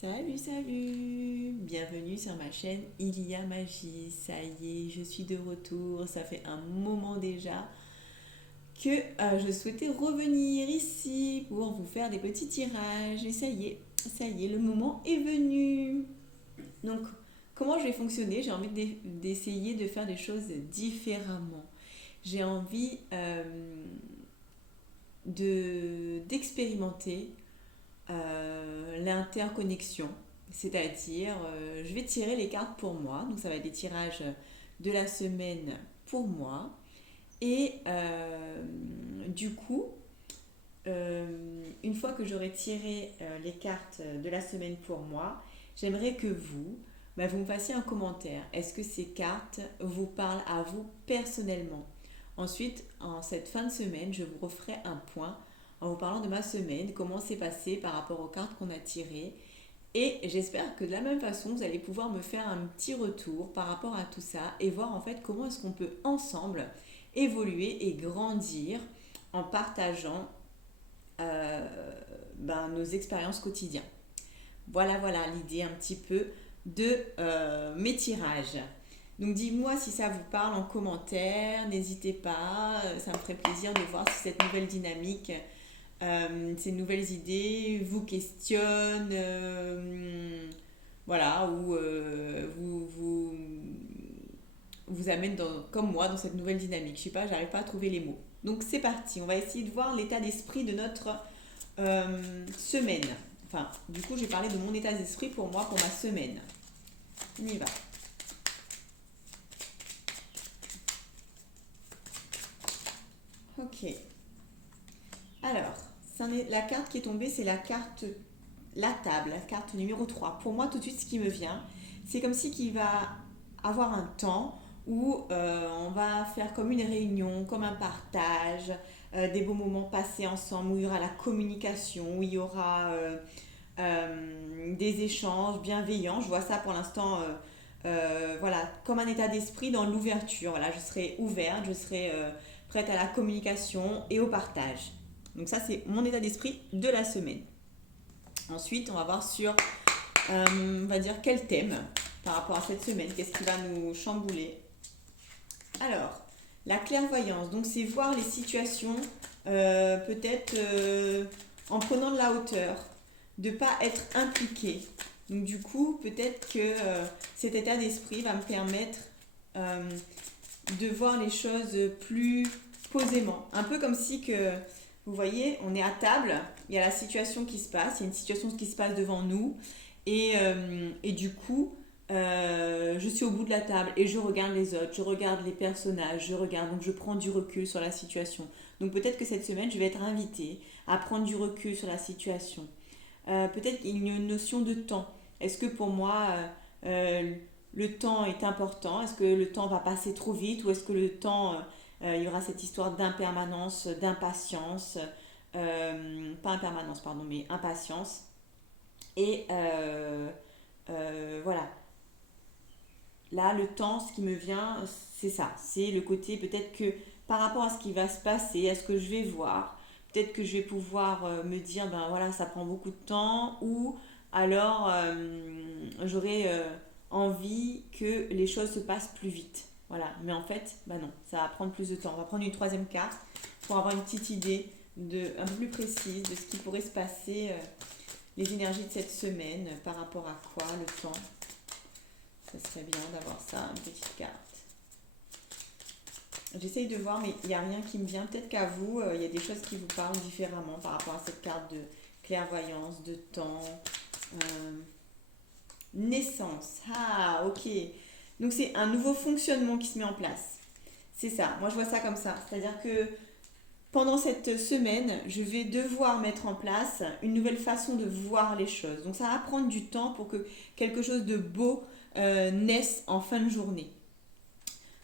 Salut, salut! Bienvenue sur ma chaîne Il y a magie. Ça y est, je suis de retour. Ça fait un moment déjà que je souhaitais revenir ici pour vous faire des petits tirages. Et ça y est, le moment est venu. Donc, comment je vais fonctionner? J'ai envie d'essayer de faire des choses différemment. J'ai envie d'expérimenter l'interconnexion. C'est-à-dire, je vais tirer les cartes pour moi. Donc, ça va être des tirages de la semaine pour moi. Et du coup, une fois que j'aurai tiré les cartes de la semaine pour moi, j'aimerais que vous me fassiez un commentaire. Est-ce que ces cartes vous parlent à vous personnellement? Ensuite, en cette fin de semaine, je vous referai un point en vous parlant de ma semaine, comment c'est passé par rapport aux cartes qu'on a tirées. Et j'espère que de la même façon, vous allez pouvoir me faire un petit retour par rapport à tout ça et voir en fait comment est-ce qu'on peut ensemble évoluer et grandir en partageant nos expériences quotidiennes. Voilà l'idée un petit peu de mes tirages. Donc dis-moi si ça vous parle en commentaire, n'hésitez pas, ça me ferait plaisir de voir si cette nouvelle dynamique, ces nouvelles idées vous questionnent, voilà, ou vous amènent comme moi dans cette nouvelle dynamique. Je sais pas, j'arrive pas à trouver les mots. Donc c'est parti, on va essayer de voir l'état d'esprit de notre semaine. Enfin, du coup, j'ai parlé de mon état d'esprit pour moi, pour ma semaine. On y va. Ok. Alors, la carte qui est tombée, c'est la table, la carte numéro 3. Pour moi, tout de suite, ce qui me vient, c'est comme si qu'il va avoir un temps où on va faire comme une réunion, comme un partage, des beaux moments passés ensemble, où il y aura la communication, où il y aura des échanges bienveillants. Je vois ça pour l'instant, voilà, comme un état d'esprit dans l'ouverture. Voilà, je serai ouverte, je serai prête à la communication et au partage. Donc ça, c'est mon état d'esprit de la semaine. Ensuite, on va voir sur, on va dire, quel thème par rapport à cette semaine, qu'est-ce qui va nous chambouler. Alors, la clairvoyance, donc c'est voir les situations peut-être en prenant de la hauteur, de ne pas être impliqué. Donc du coup, peut-être que cet état d'esprit va me permettre euh, de voir les choses plus posément. Un peu comme si que, vous voyez, on est à table, il y a la situation qui se passe, il y a une situation qui se passe devant nous, et du coup, je suis au bout de la table et je regarde les autres, je regarde les personnages, donc je prends du recul sur la situation. Donc peut-être que cette semaine, je vais être invitée à prendre du recul sur la situation. Peut-être qu'il y a une notion de temps. Est-ce que pour moi, le temps est important? Est-ce que le temps va passer trop vite? Ou est-ce que le temps, il y aura cette histoire d'impermanence, d'impatience? Pas impermanence, pardon, mais impatience. Et voilà. Là, le temps, ce qui me vient, c'est ça. C'est le côté peut-être que par rapport à ce qui va se passer, à ce que je vais voir, peut-être que je vais pouvoir me dire, ben voilà, ça prend beaucoup de temps, ou alors j'aurai envie que les choses se passent plus vite. Voilà. Mais en fait, ben non, ça va prendre plus de temps. On va prendre une troisième carte pour avoir une petite idée un peu plus précise de ce qui pourrait se passer, les énergies de cette semaine, par rapport à quoi, le temps. Ça serait bien d'avoir ça, une petite carte. J'essaye de voir, mais il n'y a rien qui me vient. Peut-être qu'à vous, il y a des choses qui vous parlent différemment par rapport à cette carte de clairvoyance, de temps. Euh, Naissance. Ah, ok. Donc c'est un nouveau fonctionnement qui se met en place. C'est ça. Moi, je vois ça comme ça. C'est-à-dire que pendant cette semaine, je vais devoir mettre en place une nouvelle façon de voir les choses. Donc ça va prendre du temps pour que quelque chose de beau naisse en fin de journée.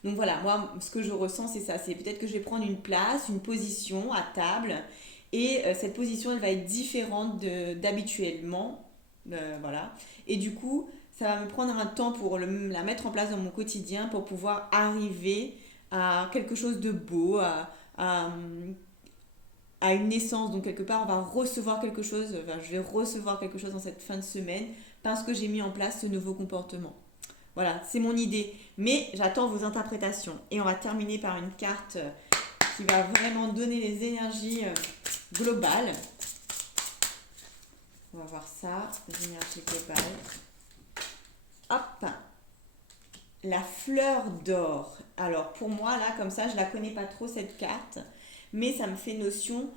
Donc voilà, moi, ce que je ressens, c'est ça. C'est peut-être que je vais prendre une place, une position à table. Et cette position, elle va être différente d'habituellement. Voilà. Et du coup, ça va me prendre un temps pour la mettre en place dans mon quotidien pour pouvoir arriver à quelque chose de beau, à à une naissance. Donc quelque part, on va recevoir quelque chose, enfin, je vais recevoir quelque chose dans cette fin de semaine parce que j'ai mis en place ce nouveau comportement. Voilà, c'est mon idée. Mais j'attends vos interprétations. Et on va terminer par une carte qui va vraiment donner les énergies globales. On va voir ça, les énergies globales. Hop, la fleur d'or. Alors pour moi, là, comme ça, je la connais pas trop cette carte, mais ça me fait notion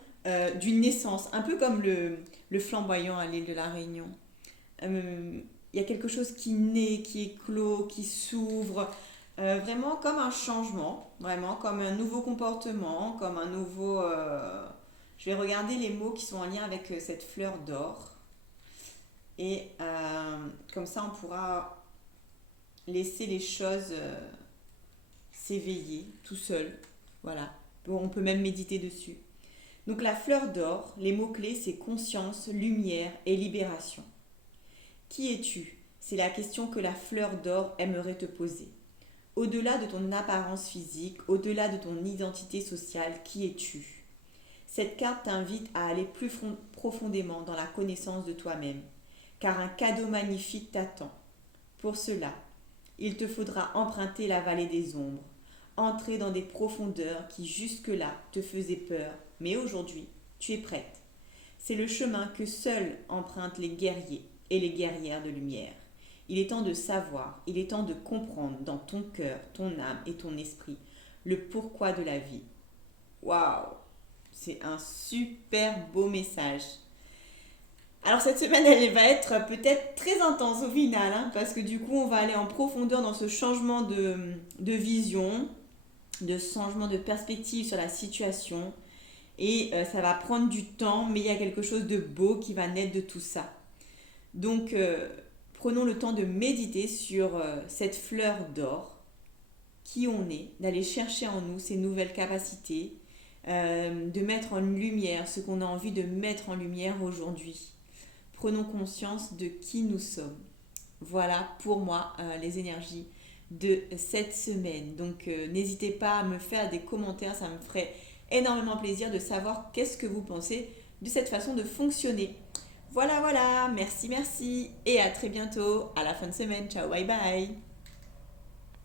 d'une naissance, un peu comme le flamboyant à l'île de la Réunion. Il y a quelque chose qui naît, qui éclot, qui s'ouvre, vraiment comme un changement, vraiment comme un nouveau comportement, comme un nouveau... Je vais regarder les mots qui sont en lien avec cette fleur d'or. Et comme ça, on pourra laisser les choses s'éveiller tout seul. Voilà. Bon, on peut même méditer dessus. Donc la fleur d'or, les mots-clés, c'est conscience, lumière et libération. Qui es-tu? C'est la question que la fleur d'or aimerait te poser. Au-delà de ton apparence physique, au-delà de ton identité sociale, qui es-tu? Cette carte t'invite à aller plus profondément dans la connaissance de toi-même, car un cadeau magnifique t'attend. Pour cela, il te faudra emprunter la vallée des ombres, entrer dans des profondeurs qui jusque-là te faisaient peur, mais aujourd'hui, tu es prête. C'est le chemin que seuls empruntent les guerriers et les guerrières de lumière. Il est temps de savoir, il est temps de comprendre dans ton cœur, ton âme et ton esprit le pourquoi de la vie. Waouh! C'est un super beau message. Alors cette semaine, elle va être peut-être très intense au final, hein, parce que du coup, on va aller en profondeur dans ce changement de vision, de changement de perspective sur la situation. Et ça va prendre du temps, mais il y a quelque chose de beau qui va naître de tout ça. Donc, prenons le temps de méditer sur cette fleur d'or, qui on est, d'aller chercher en nous ces nouvelles capacités, de mettre en lumière ce qu'on a envie de mettre en lumière aujourd'hui. Prenons conscience de qui nous sommes. Voilà pour moi les énergies de cette semaine. Donc n'hésitez pas à me faire des commentaires, ça me ferait énormément plaisir de savoir qu'est-ce que vous pensez de cette façon de fonctionner. Voilà, merci, et à très bientôt, à la fin de semaine. Ciao, bye bye.